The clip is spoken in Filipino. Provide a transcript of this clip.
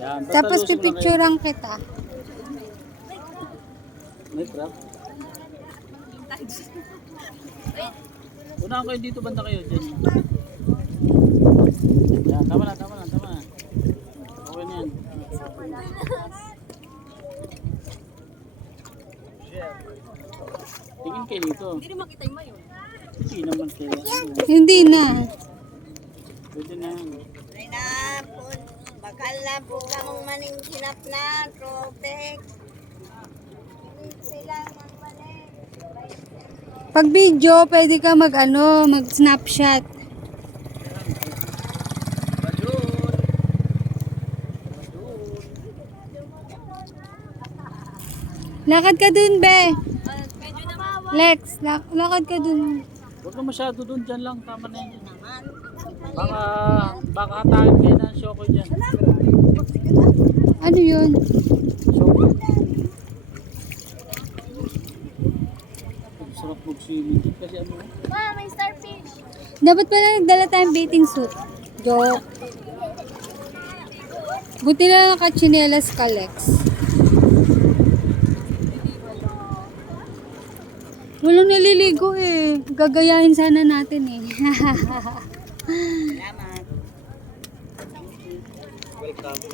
Yan, Tapos tatalusin ko lang kayo. pipicturean kita. May crab. Una kayo dito, banda kayo dyan. Yan, tama na. Okay na yan. Tingin kayo dito. Hindi rin makita yung mayo. Hindi naman kayo. Hindi na. Pwede na yan. Ay na po. Bakal na po kamong maning sinap na. Tropik. Silang ang maning. Pag video, pwede ka mag-snapshot. Lakad ka dun, be. Medyo na mawa. Lex, lakad ka dun. Huwag na masyado doon, dyan lang. Tama na yan. Naman. Baka hatakin kayo ng shoko dyan. Ano yun? Shoko. Sarap mag-swimming din kasi ano. Ma, may starfish. Dapat pala nagdala tayong bathing suit. Joke. Buti na nakachinelas ka, Lex. Walang naliligo eh. Gagayahin sana natin eh. Salamat. Welcome.